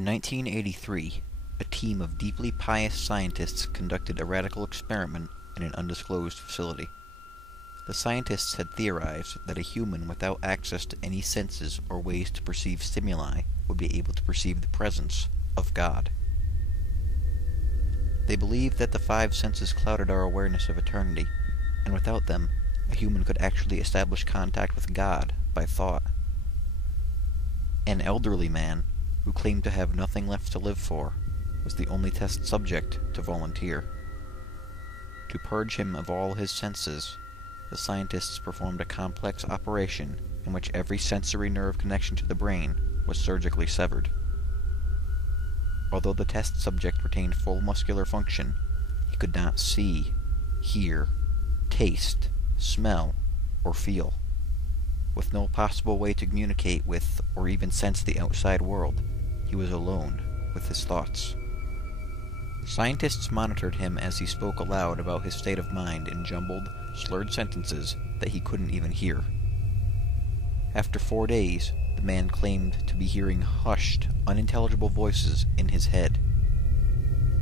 In 1983, a team of deeply pious scientists conducted a radical experiment in an undisclosed facility. The scientists had theorized that a human without access to any senses or ways to perceive stimuli would be able to perceive the presence of God. They believed that the five senses clouded our awareness of eternity, and without them, a human could actually establish contact with God by thought. An elderly man, who claimed to have nothing left to live for, was the only test subject to volunteer. To purge him of all his senses, the scientists performed a complex operation in which every sensory nerve connection to the brain was surgically severed. Although the test subject retained full muscular function, he could not see, hear, taste, smell, or feel. With no possible way to communicate with or even sense the outside world, he was alone with his thoughts. Scientists monitored him as he spoke aloud about his state of mind in jumbled, slurred sentences that he couldn't even hear. After 4 days, the man claimed to be hearing hushed, unintelligible voices in his head.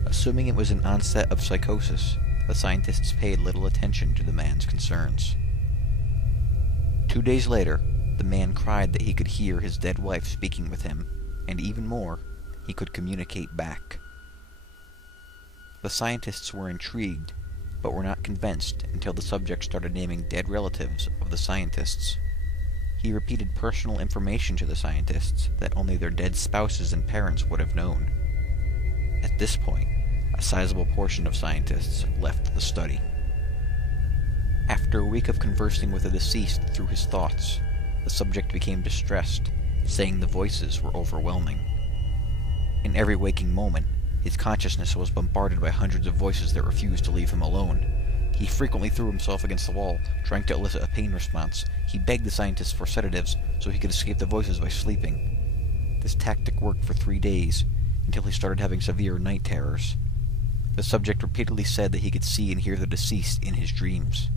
Assuming it was an onset of psychosis, the scientists paid little attention to the man's concerns. 2 days later, the man cried that he could hear his dead wife speaking with him, and even more, he could communicate back. The scientists were intrigued, but were not convinced until the subject started naming dead relatives of the scientists. He repeated personal information to the scientists that only their dead spouses and parents would have known. At this point, a sizable portion of scientists left the study. After a week of conversing with the deceased through his thoughts, the subject became distressed, saying the voices were overwhelming. In every waking moment, his consciousness was bombarded by hundreds of voices that refused to leave him alone. He frequently threw himself against the wall, trying to elicit a pain response. He begged the scientists for sedatives so he could escape the voices by sleeping. This tactic worked for 3 days, until he started having severe night terrors. The subject repeatedly said that he could see and hear the deceased in his dreams.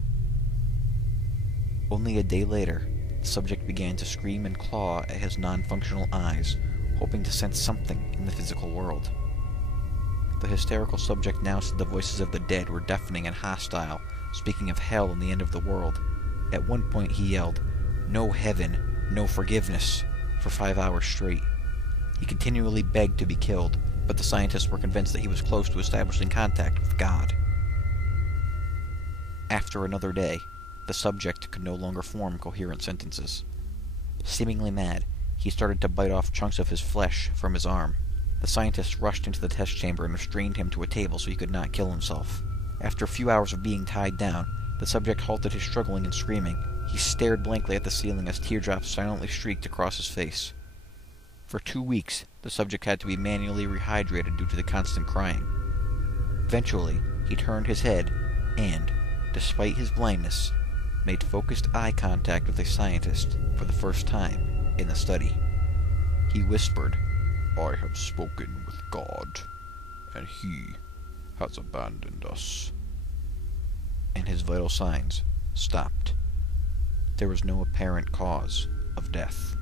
Only a day later, the subject began to scream and claw at his non-functional eyes, hoping to sense something in the physical world. The hysterical subject now said the voices of the dead were deafening and hostile, speaking of hell and the end of the world. At one point he yelled, "No heaven, no forgiveness," for 5 hours straight. He continually begged to be killed, but the scientists were convinced that he was close to establishing contact with God. After another day, the subject could no longer form coherent sentences. Seemingly mad, he started to bite off chunks of his flesh from his arm. The scientists rushed into the test chamber and restrained him to a table so he could not kill himself. After a few hours of being tied down, the subject halted his struggling and screaming. He stared blankly at the ceiling as teardrops silently streaked across his face. For 2 weeks, the subject had to be manually rehydrated due to the constant crying. Eventually, he turned his head and, despite his blindness, made focused eye contact with a scientist for the first time in the study. He whispered, "I have spoken with God, and He has abandoned us." And his vital signs stopped. There was no apparent cause of death.